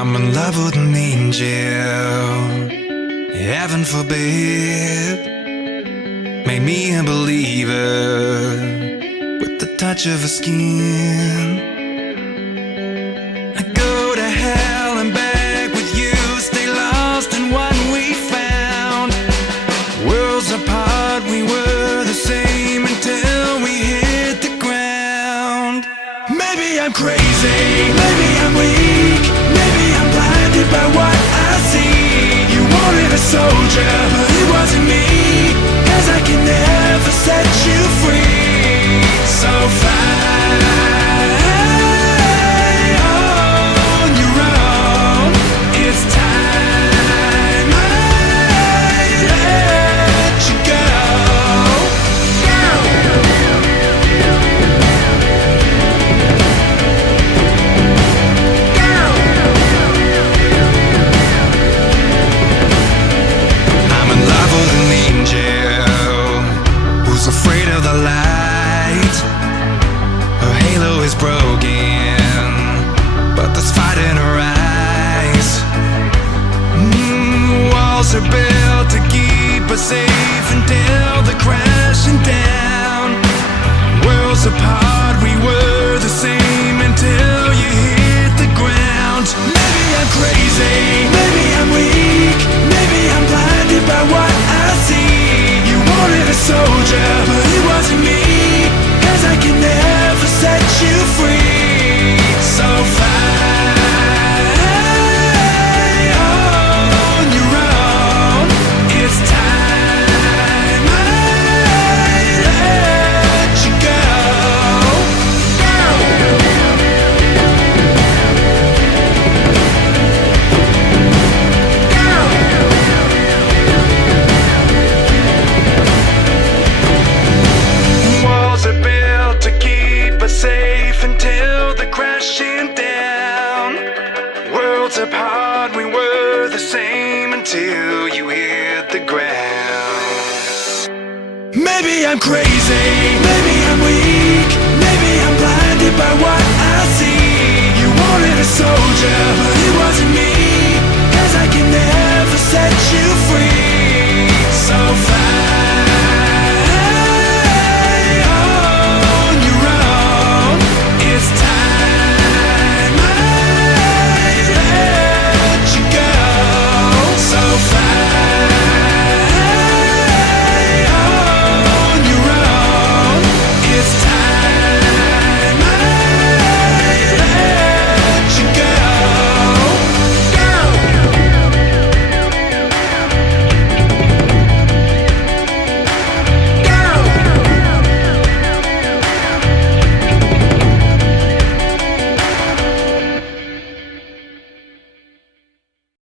I'm in love with an angel, heaven forbid. Made me a believer with the touch of her skin. I go to hell and back with you, stay lost in what we found. Worlds apart, we were the same until we hit the ground. Maybe I'm crazy, maybe I'm weak, maybe I'm blinded by what I see. You wanted a soldier, but it wasn't me, 'cause I can never set you free. So fly on your own, it's time I let you go. I'm in love with an angel who's afraid of the light. Her halo is broken, but there's fight in her eyes. Walls are built to keep us safe until they're crashing down. Worlds apart, we were the same until you hit the ground. Maybe I'm crazy, maybe I'm weak, maybe I'm blinded by what I see. You wanted a soldier, but it wasn't me, 'cause I can never set you free. So fly on your own, it's time I let you go. Walls are built to keep us safe until they're crashing down. Worlds apart, we were the same until you hit the ground. Maybe I'm crazy, maybe I'm weak, maybe I'm blinded by what I see. You wanted a soldier, but it wasn't me, 'cause I can never set you free.